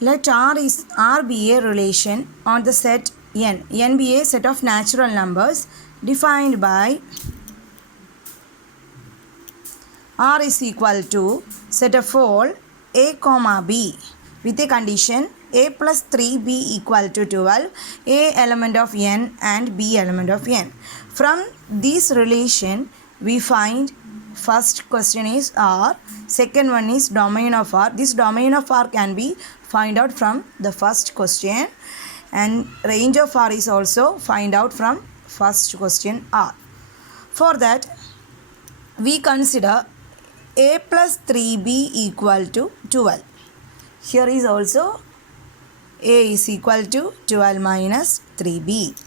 Let R be a relation on the set n. N be a set of natural numbers defined by R is equal to set of all a comma b with a condition a plus 3b equal to 12, a element of n and b element of n. From this relation we find first question is R, second one is domain of R. This domain of R can be find out from the first question, and range of R is also find out from first question R. For that we consider a plus 3b equal to 12. Here is also a is equal to 12 minus 3b.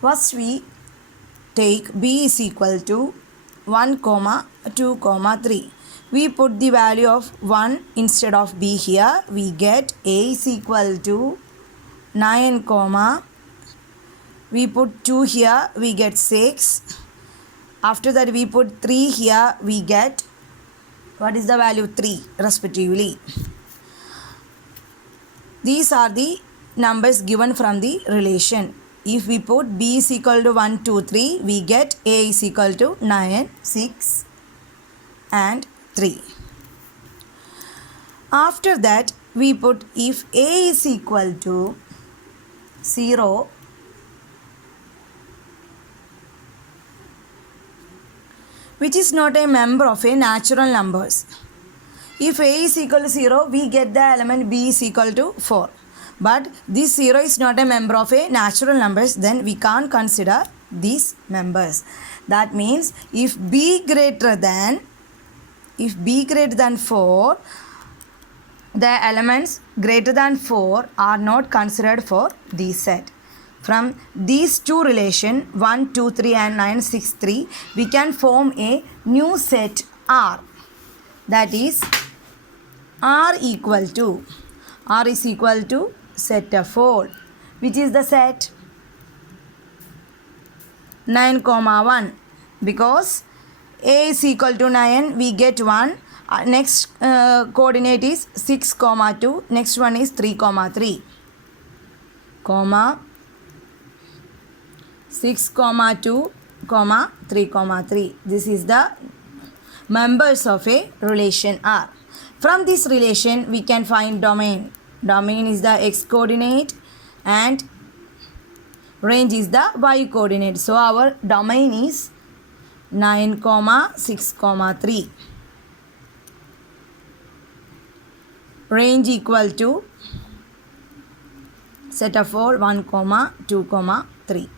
First we take b is equal to 1, 2, 3. We put the value of 1 instead of b here. We get a is equal to 9, we put 2 here, we get 6. After that we put 3 here, we get, what is the value? 3 respectively. These are the numbers given from the relation. If we put b is equal to 1, 2, 3, we get a is equal to 9, 6 and 3. After that we put if a is equal to 0, which is not a member of a natural numbers. If a is equal to 0, we get the element b is equal to 4. But this 0 is not a member of a natural numbers, then we can't consider these members. That means if b greater than 4, the elements greater than 4 are not considered for this set. From these two relation 1, 2, 3 and 9, 6, 3, we can form a new set R. That is R is equal to set of all. Which is the set? 9, 1. Because a is equal to 9, we get 1. Next coordinate is 6, 2. Next one is 3, 3. 6, 2, 3, 3. This is the members of a relation R. From this relation we can find domain. Domain is the x coordinate and range is the y coordinate. So our domain is 9, 6, 3. Range equal to set of all 1, 2, 3.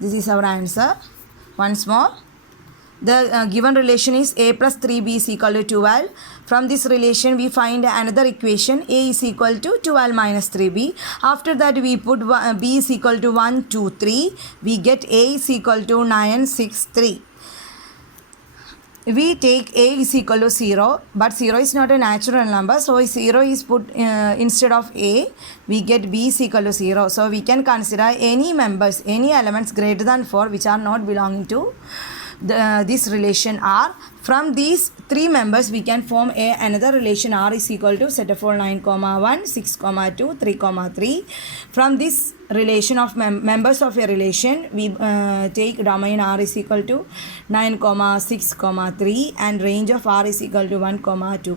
This is our answer. Once more, the given relation is a plus 3b is equal to 12. From this relation we find another equation, a is equal to 12 minus 3b. After that we put b is equal to 1, 2, 3. We get a is equal to 9, 6, 3. We take a is equal to 0, but 0 is not a natural number, so 0 is put instead of a. We get b is equal to 0. So we can consider any members, any elements greater than 4 which are not belonging to this relation R. From these three members we can form another relation R is equal to set of all 9, 1, 6, 2, 3, 3. From this relation of members of a relation we take domain R is equal to 9, 6, 3 and range of R is equal to 1, 2,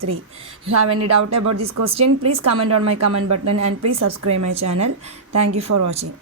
3. If you have any doubt about this question, please comment on my comment button and please subscribe my channel. Thank you for watching.